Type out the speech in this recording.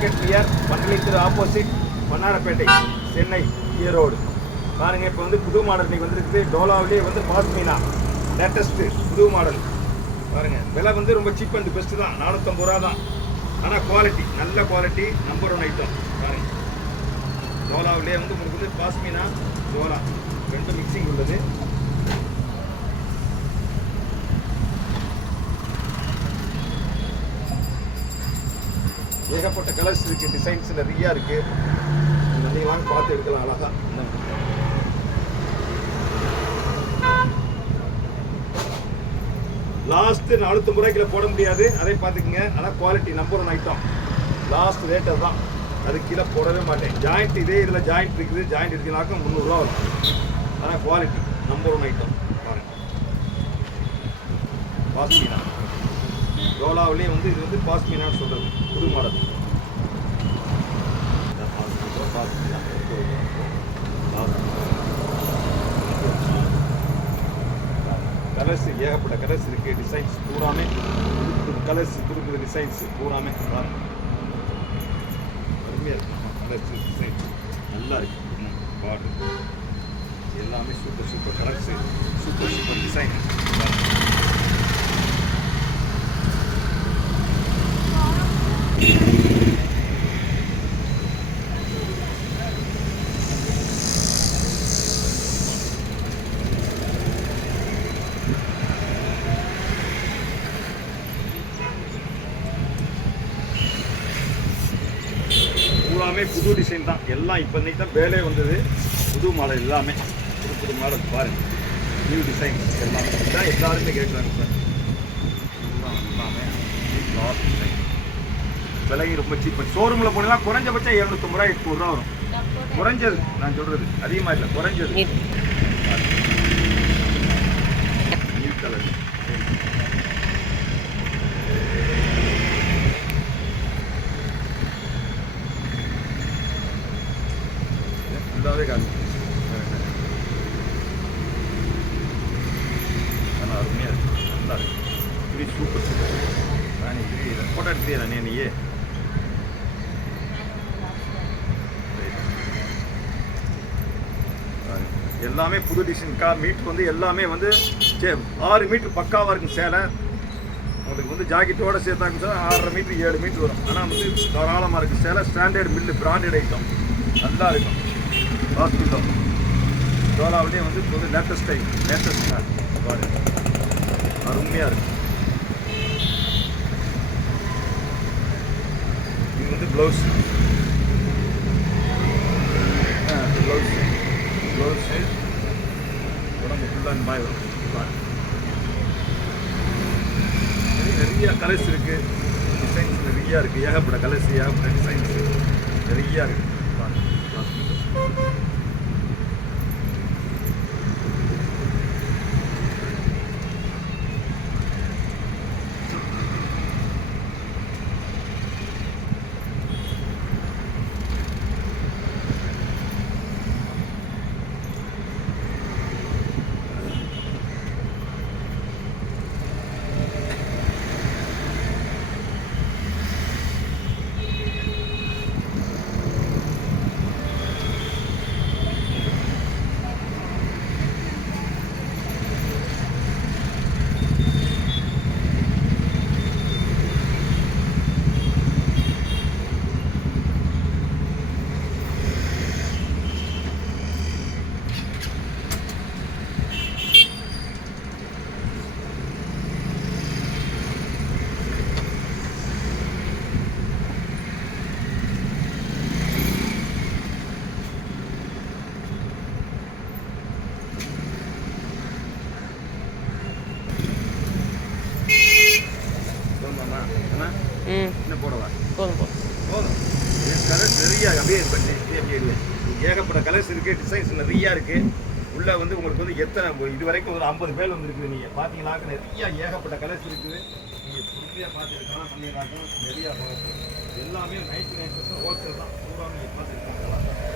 Near பட்டளித்திரு opposite Vannarapettai Chennai Erode. பாருங்கள், இப்போ வந்து புது மாடல் இன்னைக்கு வந்துருக்குது. டோலாவிலே வந்து பாஸ்மீனா லேட்டஸ்ட்டு புது மாடல். பாருங்கள், விலை வந்து ரொம்ப சீப் அண்ட் பெஸ்ட்டு தான், 450 ரூபா தான். ஆனால் குவாலிட்டி நல்ல குவாலிட்டி, நம்பர் 1 ஐட்டம். பாருங்கள், டோலாவிலே வந்து உங்களுக்கு வந்து பாஸ்மீனா டோலா ரெண்டும் மிக்சிங் உள்ளது. ஏகப்பட்ட கலர்ஸ் இருக்குது, டிசைன்ஸ் நிறையா இருக்குது. நீங்கள் வாங்க பார்த்து எடுக்கலாம் அழகாக. லாஸ்ட்டு 450 ரூபாய்க்கு போட முடியாது, அதை பார்த்துக்குங்க. ஆனால் quality number 1 item. Last rate தான், அது கீழே போடவே மாட்டேன். ஜாயிண்ட் இதே இதில் ஜாயிண்ட் இருக்குது, ஜாயிண்ட் இருக்குனாக்கா 300 ரூபா வரும். ஆனால் குவாலிட்டி நம்பர் 1 ஐட்டம். பாருங்கள், பாஸ்மீனா டோலாவிலே வந்து இது வந்து பாஸ்மீனான்னு சொல்கிறது புது மாடல். கலர்ஸ் ஏகப்பட்ட கலர்ஸ் இருக்குது, டிசைன்ஸ் பூராமே புது கலர்ஸ், புது புது டிசைன்ஸ் பூராமே. பாருங்கள், அருமையாக இருக்குது. கலர்ஸ் டிசைன்ஸ் நல்லா இருக்குது. பார்டர் எல்லாமே super super colours, super super design. எல்லாமே புது டிசைன் தான், எல்லாம் இப்போ இன்னைக்கு தான் வேலையே வந்தது. புது மாடல் எல்லாமே புது புது மாடல். பாருங்கள், நியூ டிசைன் எல்லாமே தான் எல்லாருமே கேட்குறாங்க சார். எல்லாமே லாஸ்ட் டிசைன். விலையும் ரொம்ப சீப். ஷோரூமில் போனீங்கன்னா குறைஞ்சபட்சம் 750 ரூபா 800 ரூபா வரும். குறைஞ்சது நான் சொல்கிறது, அதிகமாக இல்லை, குறைஞ்சது. நியூ கலர் ஃபுல்லாகவே காமி. ஆனால் அருமையாக இருக்குது, நல்லா இருக்குது. இப்படி சூப்பர் சூப்பர். நான் இப்படி ஃபோட்டோ எடுத்துக்கிறேன் நீயே. எல்லாமே புது டிசைன். மீட்ரு வந்து எல்லாமே வந்து 6 மீட்ரு பக்காவாக இருக்கும் சேலை. உங்களுக்கு வந்து ஜாக்கெட்டோடு சேர்த்தாங்க சார் 6.5 மீட்ரு 7 மீட்ரு வரும். ஆனால் வந்து தாராளமாக இருக்குது சேலை. ஸ்டாண்டர்ட் மில்லு, பிராண்டட் ஐட்டம், நல்லா இருக்கும். ஹாஸ்பிட்டோ டோலாவிலே வந்து இப்போ லேட்டஸ்ட் டைம், லேட்டஸ்ட் பாருங்க, அருமையாக இருக்குது. இது வந்து ப்ளவுஸு, ப்ளவுஸு உடம்பு ஃபுல்லாக இந்த மாதிரி வரும். நிறைய கலர்ஸ் இருக்குது, டிசைன்ஸ் நிறையா இருக்குது. ஏகப்பட்ட கலர்ஸ், ஏகப்பட்ட டிசைன்ஸு நிறையா இருக்குது. என்ன போடவா? போதும் போதும். கலர்ஸ் நிறையா அப்படியே ஏகப்பட்ட கலர்ஸ் இருக்குது, டிசைன்ஸ் நிறையா இருக்குது. உள்ளே வந்து உங்களுக்கு வந்து எத்தனை இது வரைக்கும் ஒரு 50 பேர் வந்துருக்குது. நீங்கள் பார்த்தீங்கன்னாக்க நிறையா ஏகப்பட்ட கலர்ஸ் இருக்குது. நீங்கள் பொறுமையாக பார்த்துருக்கலாம், பண்ணிடலாம். நிறையா எல்லாமே 99% ஹோல்சேல் தான். பூரா நீங்கள் பார்த்துருக்காங்க.